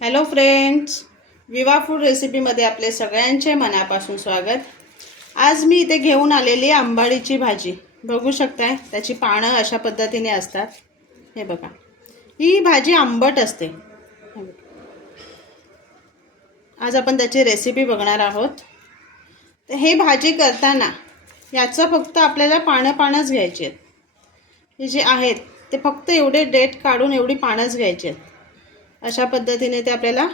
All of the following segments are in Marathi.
हॅलो फ्रेंड्स विवा फूड रेसिपीमध्ये आपले सगळ्यांचे मनापासून स्वागत. आज मी इथे घेऊन आलेली आंबाडीची भाजी. बघू शकताय त्याची पानं अशा पद्धतीने असतात. हे बघा. ही भाजी आंबट असते. आज आपण त्याची रेसिपी बघणार आहोत. तर हे भाजी करताना याचं फक्त आपल्याला पानं पानंच घ्यायची आहेत. हे जे आहेत ते फक्त एवढे डेट काढून एवढी पानंच घ्यायची आहेत. अशा पद्धतीने ते आपल्याला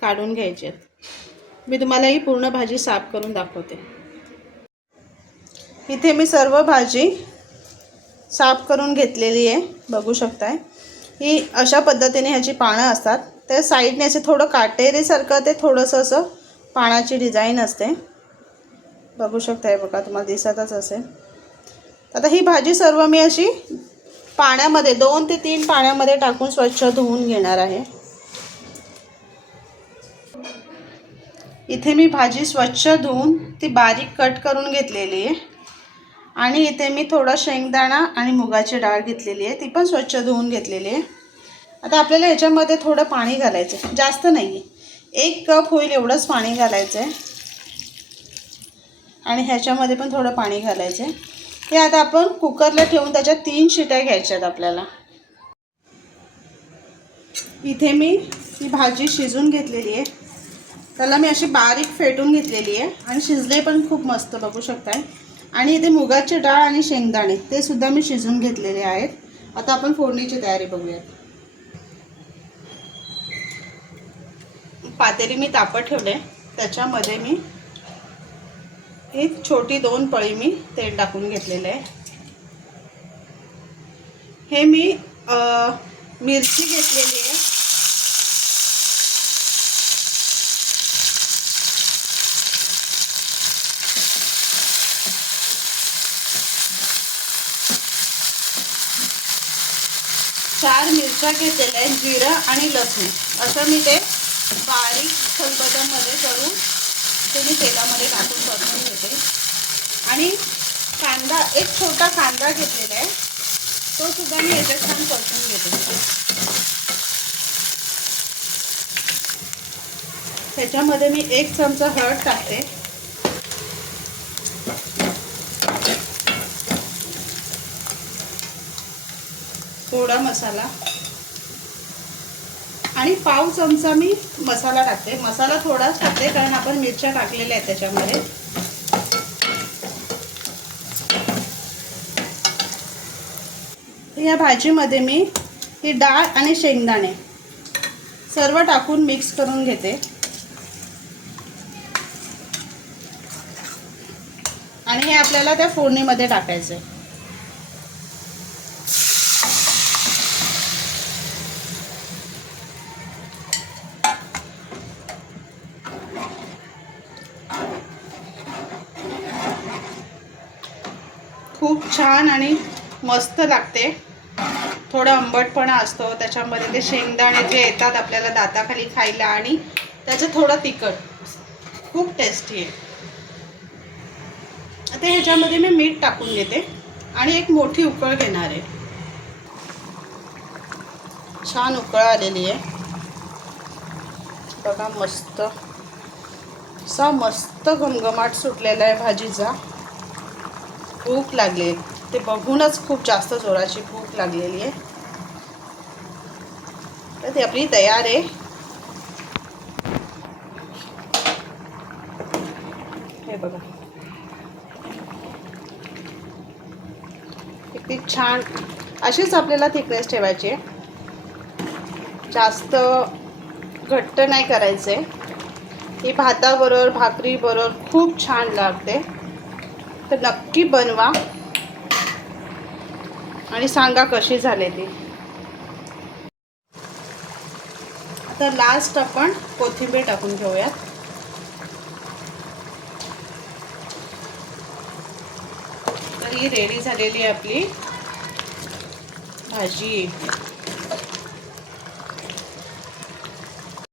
काढून घ्यायचे. आहेत मी तुम्हाला ही पूर्ण भाजी साफ करून दाखवते. इथे मी सर्व भाजी साफ करून घेतलेली आहे. बघू शकताय. ही अशा पद्धतीने ह्याची पानं असतात. त्या साईडने असे थोडं काटेरीसारखं ते थोडंसं असं पानाची डिझाईन असते. बघू शकताय बघा तुम्हाला दिसतच असेल. आता ही भाजी सर्व मी अशी पाण्यामध्ये दोन ते तीन पाण्यामध्ये टाकून स्वच्छ धुवून घेणार आहे. इथे मी भाजी स्वच्छ धुवून ती बारीक कट करून घेतलेली आहे. आणि इथे मी थोडा शेंगदाणा आणि मुगाची डाळ घेतलेली आहे. ती पण स्वच्छ धुवून घेतलेली आहे. आता आपल्याला ह्याच्यामध्ये थोडं पाणी घालायचं आहे. जास्त नाही एक कप होईल एवढंच पाणी घालायचं आहे. आणि ह्याच्यामध्ये पण थोडं पाणी घालायचं आहे. हे आता आपण कुकरला ठेवून त्याच्यात तीन शिट्या आहेत आपल्याला. इथे मी ही भाजी शिजून घेतलेली आहे. त्याला मी अशी बारीक फेटून घेतलेली आहे. आणि शिजले पण खूप मस्त बघू शकताय. आणि इथे मुगाची डाळ आणि शेंगदाणे ते सुद्धा मी शिजून घेतलेले आहेत. आता आपण फोडणीची तयारी बघूयात. पातेरी मी तापत ठेवले त्याच्यामध्ये मी एक छोटी दोन पळी मी तेल टाकून घेतलेलं आहे. हे मी मिरची घेतलेली आहे. चार मिरच्या घेतलेल्या आहेत जिरं आणि लसूण. असं मी ते बारीक खलबत्यामध्ये करून ते मी तेलामध्ये टाकून परतून घेते. आणि कांदा एक छोटा कांदा घेतलेला आहे. तो सुद्धा मी याच्यात छान परतून घेते. त्याच्यामध्ये मी एक चमचा हळद टाकते. थोडा मसाला. आणि पाव चमचा मी मसाला टाकते. मसाला थोडाच टाकते कारण आपण मिरच्या टाकलेल्या आहेत त्याच्यामध्ये. या भाजीमध्ये मी ही डाळ आणि शेंगदाणे सर्व टाकून मिक्स करून घेते. आणि हे आपल्याला त्या फोडणीमध्ये टाकायचं आहे खूप छान आणि मस्त लागते. थोडं आंबटपणा असतो त्याच्यामध्ये ते शेंगदाणे जे येतात आपल्याला दाताखाली खायला आणि त्याचं थोडं तिखट. खूप टेस्टी आहे. आता ह्याच्यामध्ये मी मीठ टाकून घेते आणि एक मोठी उकळ घेणार आहे. छान उकळ आलेली आहे. बघा मस्त. असा मस्त घमघमाट सुटलेला आहे भाजीचा. भूक लागली ते बघूनच खूप जास्त जोराची भूक लागलेली आहे. तर ती आपली तयार आहे. हे बघा. किती छान. अशीच आपल्याला थिकनेस ठेवायची आहे. जास्त घट्ट नाही करायचे. ही भाताबरोबर भाकरीबरोबर खूप छान लागते. तर नक्की बनवा. आणि सांगा कशी झाले ती. आता लास्ट आपण कोथिंबीर टाकून घेऊयात. तर ही रेडी झालेली आहे आपली भाजी.